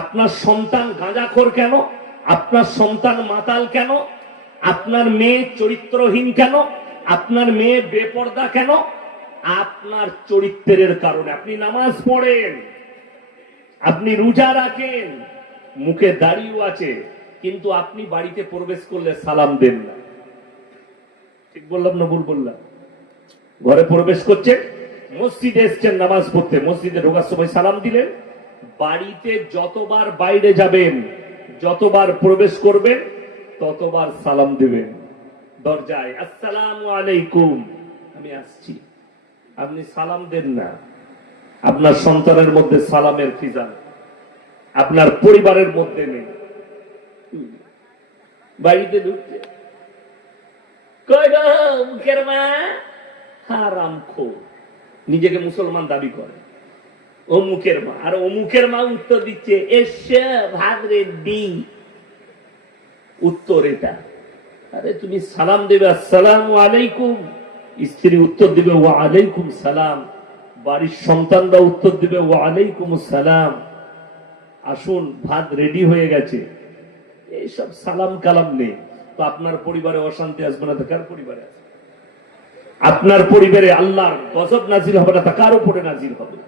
আপনার সন্তান গাঁজাখোর কেন? আপনার সন্তান মাতাল কেন? আপনার মেয়ে চরিত্রহীন কেন? আপনার মেয়ে বেপর্দা কেন? আপনার চরিত্রের কারণে। আপনি নামাজ পড়েন, আপনি রোজা রাখেন, মুখে দাড়িও আছে, কিন্তু আপনি বাড়িতে প্রবেশ করলে সালাম দেন না। ঠিক বললাম না ভুল বললাম? ঘরে প্রবেশ করছেন, মসজিদে এসছেন নামাজ পড়তে, মসজিদে ঢোকার সময় সালাম দিলেন, বাড়িতে যতবার বাইরে যাবেন, যতবার প্রবেশ করবেন, ততবার সালাম দিবেন। দরজায় আসসালামু আলাইকুম, আমি আসছি, আপনি সালাম দেন না। আপনার সন্তানের মধ্যে সালামের ফিজান আপনার পরিবারের মধ্যে নেই। বাড়িতে ঢুকছে, কই গো মুখের মা, হারামখোর, নিজেকে মুসলমান দাবি করে, ও মুখের মা। আর ও মুখের মা উত্তর দিচ্ছে এসে ভাত রেডি। উত্তর এটা। আরে তুমি সালাম দেবে আসসালামু আলাইকুম, স্ত্রী উত্তর দিবে ওয়া আলাইকুম সালাম, বাড়ির সন্তানরা উত্তর দিবে ওয়া আলাইকুম সালাম। আসুন ভাত রেডি হয়ে গেছে, এইসব সালাম কালাম নেই তো আপনার পরিবারে অশান্তি আসবে না তো কার পরিবারে আসবে? আপনার পরিবারে আল্লাহর গজব নাজিল হবে না তা কার উপরে নাজিল হবে?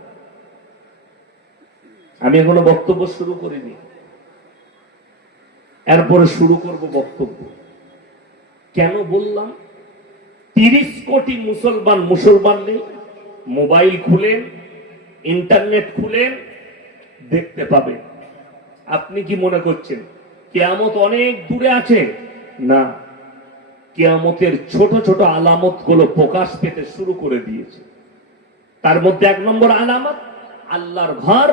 আমি এখনো বক্তব্য শুরু করিনি, এরপরে শুরু করব বক্তব্য। কেন বললাম 30 কোটি মুসলমান নেই? মোবাইল খুলেন, ইন্টারনেট খুলেন, দেখতে পাবেন। আপনি কি মনে করছেন কিয়ামত অনেক দূরে আছে? না, কিয়ামতের ছোট ছোট আলামত গুলো প্রকাশ পেতে শুরু করে দিয়েছে। তার মধ্যে 1 নম্বর আলামত, আল্লাহর ঘর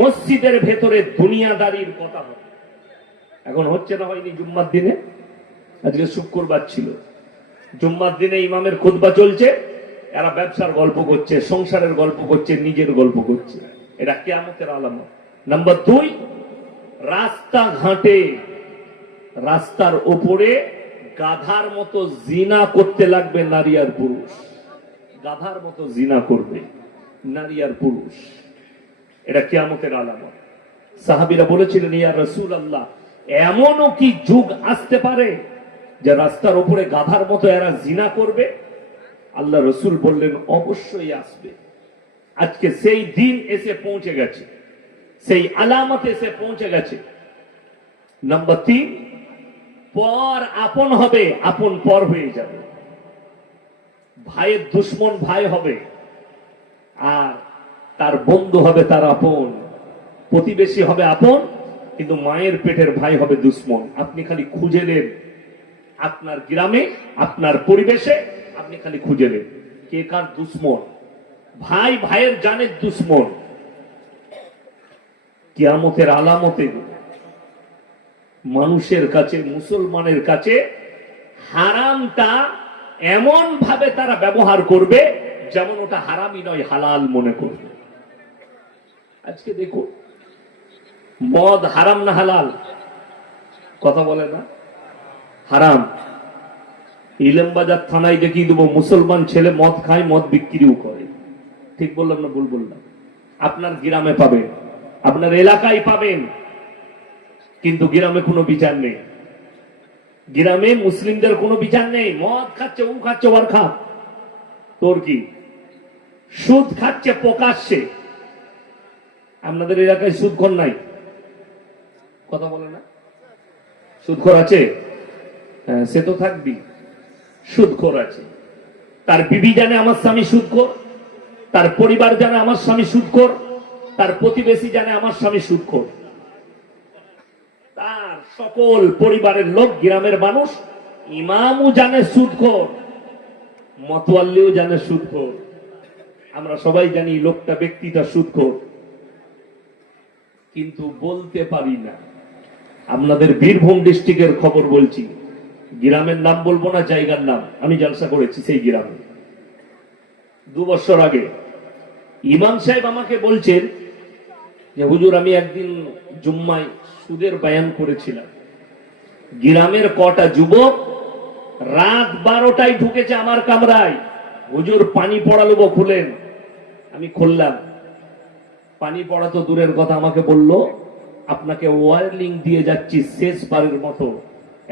মসজিদের ভেতরে দুনিয়াদারির কথা হবে। এখন হচ্ছে না হয়নি? জুম্মার দিনে, আজকে শুক্রবার ছিল, জুম্মার দিনে ইমামের খুতবা চলছে, এরা ব্যবসার গল্প করছে, সংসারের গল্প করছে, নিজের গল্প করছে। এটা কিয়ামতের আলামত। নাম্বার 2, রাস্তাঘাটে, রাস্তার উপরে গাধার মতো জিনা করতে লাগবে নারী আর পুরুষ। গাধার মতো জিনা করবে নারী আর পুরুষ, এটা কিয়ামতের আলামত। সাহাবীরা বলেছিলেন ইয়া রাসূলুল্লাহ, এমনও কি যুগ আসতে পারে যে রাস্তার উপরে গাধার মতো এরা জিনা করবে? আল্লাহ রসুল বললেন অবশ্যই আসবে। আজকে সেই দিন এসে পৌঁছে গেছে, সেই আলামত এসে পৌঁছে গেছে। নাম্বার 3, পর আপন হবে, আপন পর হয়ে যাবে। ভাইয়ের দুশ্মন ভাই হবে, আর তার বন্ধু হবে তার আপন। প্রতিবেশী হবে আপন, কিন্তু মায়ের পেটের ভাই হবে দুশ্মন। আপনি খালি খুঁজে নেন আপনার গ্রামে, আপনার পরিবেশে, আপনি খালি খুঁজে নেন কে কার দুশ্মন। ভাই ভাইয়ের জানের দুশ্মন। কিয়ামতের আলামতে মানুষের কাছে, মুসলমানের কাছে হারামটা এমন ভাবে তারা ব্যবহার করবে যেমন ওটা হারামই নয়, হালাল মনে করবে। আজকে দেখো, মদ হারাম না হালাল? কথা বলে না, হারাম। ইলমবাজার থানায় দেখিয়ে দেবো, মুসলমান ছেলে মদ খায়, মদ বিক্রিও করে। ঠিক বললাম না ভুল বললাম? আপনার গ্রামে পাবেন, আপনার এলাকায় পাবেন, কিন্তু গ্রামে কোনো বিচার নেই। গ্রামে মুসলিমদের কোনো বিচার নেই। মদ খাচ্ছে, ও খাচ্ছে, ওর খা, তোর কি? সুদ খাচ্ছে প্রকাশ্যে। আপনাদের এলাকায় সুদখোর নাই? কথা বলে না? সুদখোর আছে? হ্যাঁ, সে তো থাকবি। সুদখোর আছে, তার বিবি জানে আমার স্বামী সুদখোর, তার পরিবার জানে আমার স্বামী সুদখোর, তার প্রতিবেশী জানে আমার স্বামী সুদখোর, তার সকল পরিবারের লোক, গ্রামের মানুষ, ইমামও জানে সুদখোর, মতওয়াল্লিও জানে সুদখোর। আমরা সবাই জানি লোকটা, ব্যক্তিটা সুদখোর, কিন্তু বলতে পারি না। আপনাদের বীরভূম ডিস্ট্রিক্টের খবর বলছি, গ্রামের নাম বলবো না, জায়গার নাম। আমি জলসা করেছি সেই গ্রামে 2 বছর আগে। ইমাম সাহেব আমাকে বলছেন যে হুজুর, আমি একদিন জুম্মায় সুদের বয়ান করেছিলাম, গ্রামের কটা যুবক রাত 12টায় ঢুকেছে আমার কামরায়। হুজুর পানি পড়ালো, খুলেন। আমি খুললাম, পানি পড়া তো দূরের কথা, আমাকে বলল আপনাকে ওয়ার্নিং দিয়ে যাচ্ছি শেষবারের মতো,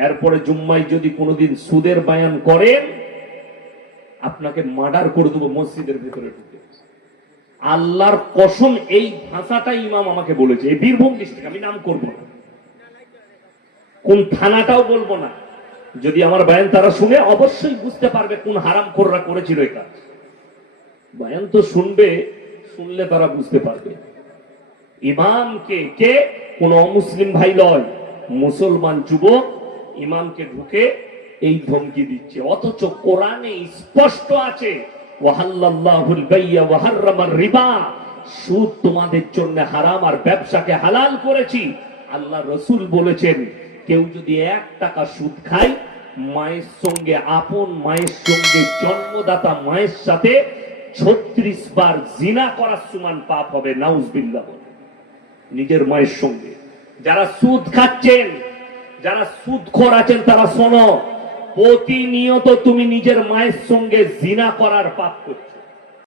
এরপরে জুম্মায় যদি কোনোদিন সুদের বয়ান করেন আপনাকে মার্ডার করে দেবো মসজিদের ভিতরে ঢুকে। আল্লাহর কসম, এই ভাষাটা ইমাম আমাকে বলেছে, এই বীরভূম ডিস্ট্রিক্ট, আমি নাম করব না, কোন থানাটাও বলবো না। যদি আমার বয়ান তারা শুনে অবশ্যই বুঝতে পারবে কোন হারামখোররা করেছিল এই কাজ। বয়ান তো শুনবে, শুনলে তারা বুঝতে পারবে। ইমামকে কে? কোন অমুসলিম ভাই নয়, মুসলমান যুবক ইমামকে ঢুকে এই ধমকি দিচ্ছে, অথচ কোরআনে স্পষ্ট আছে ওয়াহাল্লাল্লাহুল বাইয়া ওয়া হাররামার রিবা, সুদ তোমাদের জন্য হারাম আর ব্যবসাকে হালাল করেছি। আল্লাহ রাসূল বলেছেন কেউ যদি 1 টাকা সুদ খায়, মায়ের সঙ্গে, আপন মায়ের সঙ্গে জন্মদাতা মায়ের সাথে 36 বার জিনা করার সমান পাপ হবে। নাউজুবিল্লাহ। নিজের মায়ের সঙ্গে। যারা সুদ খাচ্ছেন, যারা সুদখোর আছেন তারা শোনো, প্রতিনিয়ত তুমি নিজের মায়ের সঙ্গে জিনা করার পাপ করছো।